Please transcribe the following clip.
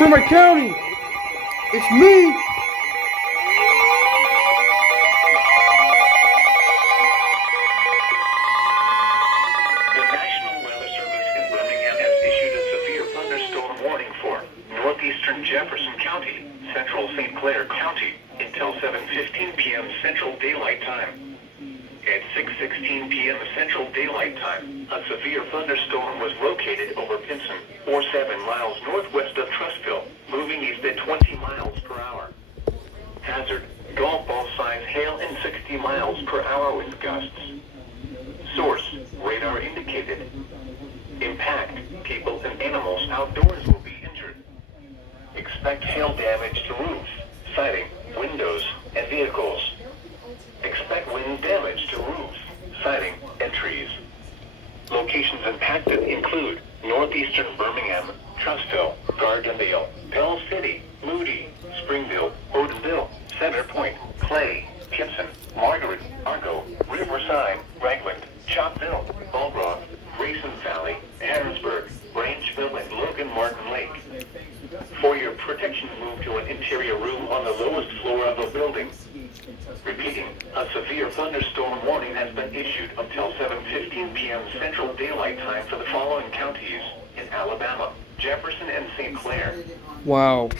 For my county! It's me! The National Weather Service in Birmingham has issued a severe thunderstorm warning for northeastern Jefferson County, central St. Clair County, until 7:15 p.m. Central Daylight Time. At 6:16 p.m. Central Daylight Time, a severe thunderstorm was located over Pinson, or 7 miles northwest of Trustville, moving east at 20 miles per hour. Hazard, golf ball size hail and 60 miles per hour wind gusts. Source, radar indicated. Impact, people and animals outdoors will be injured. Expect hail damage to roofs, siding, windows, and vehicles. Expect wind damage to roofs, siding, and trees. Locations impacted include northeastern Birmingham, Trustville, Gardendale, Pell City, Moody, Springville, Odenville, Center Point, Clay, Gibson, Margaret, Argo, Riverside, Ragland, Chopville, Bulgroth, Grayson Valley, Harrisburg, Rangeville, and Logan Martin Lake. For your protection, move to an interior room on the lowest floor of a building. Repeating, a severe thunderstorm warning has been issued until 7:15 p.m. Central Daylight Time for the following counties in Alabama, Jefferson, and St. Clair. Wow.